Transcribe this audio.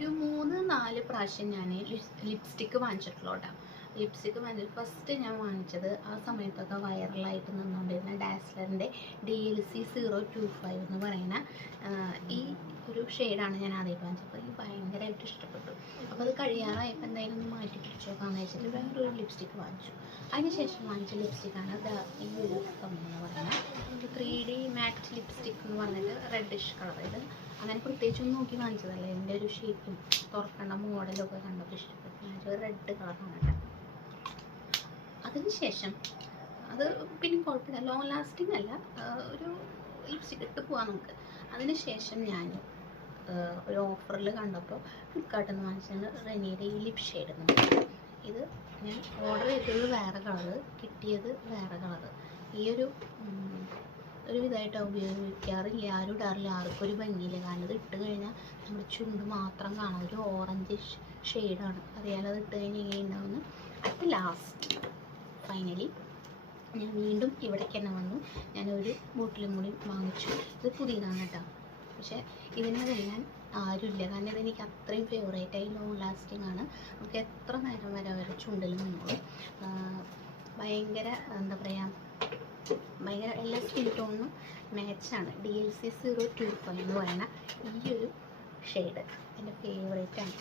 ഒരു 3-4 പ്രാവശ്യം ഞാൻ ലിപ്സ്റ്റിക്ക് വാങ്ങിച്ചിട്ടുള്ളൂ കേട്ടോ. ലിപ്സ്റ്റിക്ക് വാങ്ങിച്ചിട്ട് ഫസ്റ്റ് ഞാൻ വാങ്ങിച്ചത് ആ സമയത്തൊക്കെ വൈറലായിട്ട് നിന്നുകൊണ്ടിരുന്ന ഡാസ്ലറിൻ്റെ DLC 025 എന്ന് പറയുന്ന ഈ ഒരു ഷെയ്ഡാണ് ഞാൻ ആദ്യം വാങ്ങിച്ചപ്പോൾ എനിക്ക് ഭയങ്കരമായിട്ട് ഇഷ്ടപ്പെട്ടു. അപ്പോൾ അത് കഴിയാറായപ്പോൾ എന്തായാലും ഒന്ന് മാറ്റി പിടിച്ച് നോക്കാമെന്ന് വെച്ചിട്ട് വേറൊരു ലിപ്സ്റ്റിക്ക് വാങ്ങിച്ചു. അതിനുശേഷം വാങ്ങിച്ച ലിപ്സ്റ്റിക്കാണ് ഈ ഒരു സംഭവം എന്ന് പറയുന്നത് 3D മാറ്റ് ലിപ്സ്റ്റിക്ക് എന്ന് പറഞ്ഞിട്ട് റെഡിഷ് കളർ. ഇത് അങ്ങനെ പ്രത്യേകിച്ചൊന്നും നോക്കി വാങ്ങിച്ചതല്ല, ഇതിൻ്റെ ഒരു ഷേപ്പും തുറക്കേണ്ട മോഡലൊക്കെ കണ്ടപ്പോൾ ഇഷ്ടപ്പെട്ടു. ഞാനൊരു റെഡ് കളറാണ് കേട്ടോ. അതിനുശേഷം അത് പിന്നെ കുഴപ്പമില്ല, ലോങ് ലാസ്റ്റിംഗ് അല്ല, ഒരു ലിപ്സ്റ്റിക്ക് ഇട്ട് പോവാം നമുക്ക്. അതിനുശേഷം ഞാൻ ഒരു ഓഫറിൽ കണ്ടപ്പോൾ ഫ്ലിപ്കാർട്ടിൽ നിന്ന് വാങ്ങിച്ചാണ് റെനിയുടെ ഈ ലിപ് ഷെയ്ഡ് എന്ന് പറയുന്നത്. ഇത് ഞാൻ ഓർഡർ ചെയ്തത് വേറെ കളറ്, കിട്ടിയത് വേറെ കളറ്. ഈ ഒരു വിധമായിട്ട് ഉപയോഗിക്കാറില്ല, ആരും ഇടാറില്ല, ആർക്കും ഒരു ഭംഗിയില്ല. കാരണം ഇത് ഇട്ട് കഴിഞ്ഞാൽ നമ്മുടെ ചുണ്ട് മാത്രം കാണാം, ഒരു ഓറഞ്ച് ഷെയ്ഡാണ്. അറിയാലോ അത് ഇട്ട് കഴിഞ്ഞാൽ എങ്ങനെ ഉണ്ടാവുമെന്ന്. അറ്റ് ലാസ്റ്റ് ഫൈനലി ഞാൻ വീണ്ടും ഇവിടേക്ക് തന്നെ വന്നു. ഞാനൊരു ബോട്ടിലും കൂടി വാങ്ങിച്ചു. ഇത് പുതിയതാണ് കേട്ടോ, പക്ഷേ ഇതിനെ വെല്ലാൻ ആരുമില്ല. കാരണം ഇതെനിക്ക് അത്രയും ഫേവറേറ്റായി, ലോങ് ലാസ്റ്റിംഗ് ആണ്. നമുക്ക് എത്ര നേരം വരെ ചുണ്ടിൽ നിന്നോളും. ഭയങ്കര എന്താ പറയുക, ഭയങ്കര എല്ലാ സ്കിൻ ടോണിനും മാച്ചാണ്. DLC 025 എന്ന് പറയുന്ന ഈ ഒരു ഷെയ്ഡ് എൻ്റെ ഫേവറേറ്റാണ്.